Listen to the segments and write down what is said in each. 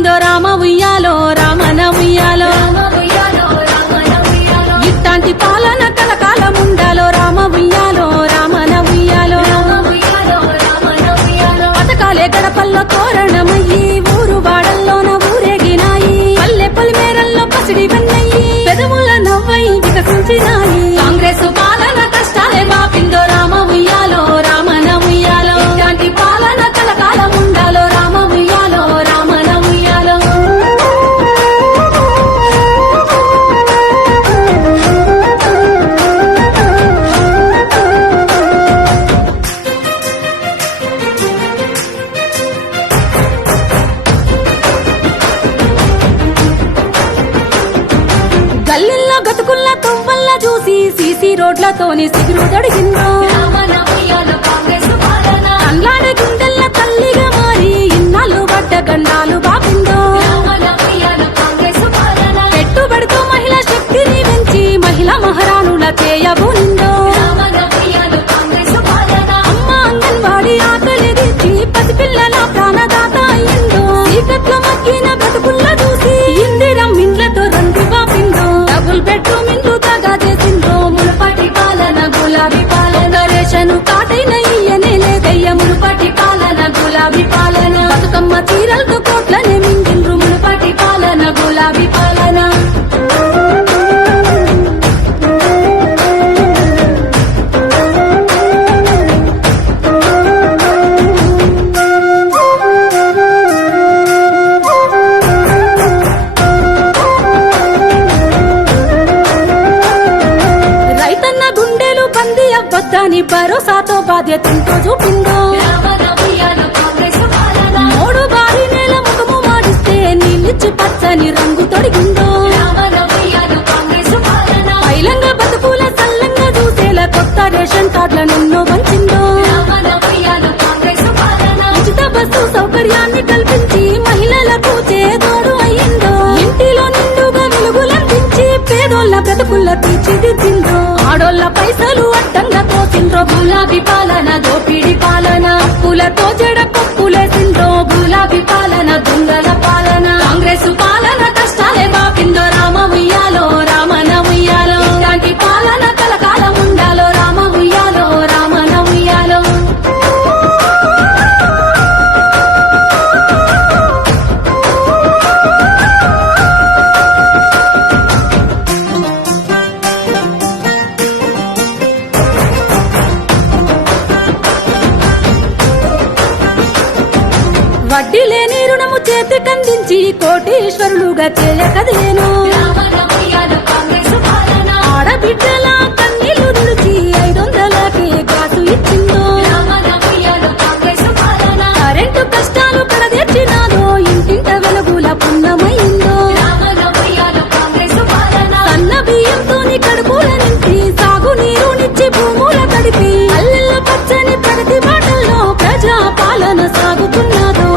బాపిందో రామ ఉయ్యాలో రామన ఉయ్యాలో ఇట్లాంటి పాలన కలకాలముండాలో రామ ఉయ్యాలో రామన ఉయ్యాలో పథకాలే గడపల్లో తోరణమయ్యి ఊరు వాడల్లోన ఊరేగినాయి పల్లె పొలిమేరల్లో పసిడి వెన్నయ్యి పెదవుల నవ్వై వికసించినాయి కాంగ్రెస్ పాలన కష్టాలే బాపిందో రామ ఉయ్యాలో రామన ఉయ్యాలో ఇట్లాంటి పాలన కలకాలముండాలో రామ ఉయ్యాలో రామన ఉయ్యాలో గల్లిల్లో గతుకుల్ల తొవ్వల్ల చూసి సీసీ రోడ్లతోని సిగురు దడిగిందో అల్లాడే గుండెల్ల తల్లిగా మారి ఇన్నాళ్ళు పడ్డ గండాలు బాపిందో పెట్టుబడితో మహిళా శక్తిని పెంచి మహిళా మహారాణుల చేయబోనిందో అమ్మ అంగన్వాడి ఆకలి తీర్చి పసిపిల్లల ప్రాణదాత అయ్యిందో చీకట్లో మగ్గిన బతుకుల్ల చూసి ఇందిరం ఇండ్లతో రంది బాపిందో డబుల్ బెడ్రూమ్ ఇండ్లు తగా చేసిందో మునుపటి పాలన గులాబీ పాలన రేషను కాటైన ఇయ్యనే లేదయ్య మునుపటి పాలన గులాబీ పాలన బతుకమ్మ చీరలతో కోట్లనే మింగిండ్రు మునుపటి పాలన గులాబీ పాలన రైతన్న గుండెలు బందీ అవ్వద్దని భరోసాతో బాధ్యతంతో చూపిందో మూడు బారి నేల ముఖము మాడిస్తే నీళ్ళిచ్చి పచ్చని రంగు తొడిగిందో పైలంగా బతుకుల సల్లంగా చూసేలా కొత్త రేషన్ కార్డులను ఎన్నో పంచిందో ఉచిత బస్సు సౌకర్యాన్ని కల్పించి మహిళలకు చేదోడు అయ్యిందో ఇంటిలో నిండుగా వెలుగులందించి పేదోళ్ల బ్రతుకుల్ల తీర్చిదిద్దిందో ఆడోళ్ల పైసలు అడ్డంగా తోసిండ్రో గులాబీ పాలన దోపిడి పాలన అప్పులతో జడ పప్పులేసిండ్రో గులాబీ పాలన దొంగల పాలన కాంగ్రెస్ పాలన కష్టాలే బాపిందో రామ ఉయ్యాలో రామన ఉయ్యాలో ఇలాంటి పాలన కలకాలం ఉండాలో రామ ఉయ్యాలో రామన ఉయ్యాలో వడ్డీ లేని రుణము చేతికందించి కోటీశ్వరులుగా చేయకదేను ఆడబిడ్డల కన్నీళ్లు తుడిచి 500కే గ్యాసు ఇచ్చిందో కరెంటు కష్టాలు కడదెచ్చినాదో ఇంటింట వెలుగుల పున్నమైందో సన్న బియ్యంతోని కడుపుల నుంచి సాగునీరునిచ్చి భూముల తడిపి అల్లెల్ల పచ్చని ప్రగతి బాటల్లో ప్రజా పాలన సాగుతున్నదో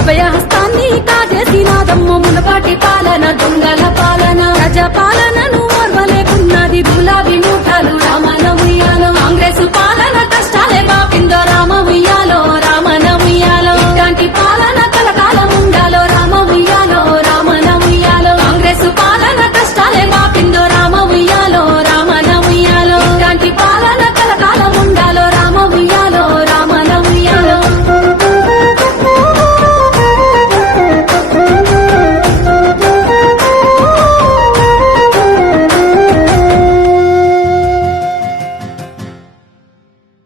అభయహస్తాన్ని కాజేసినాదమ్మ మునపాటి పాలన దొంగల పాలన ప్రజా పాలనను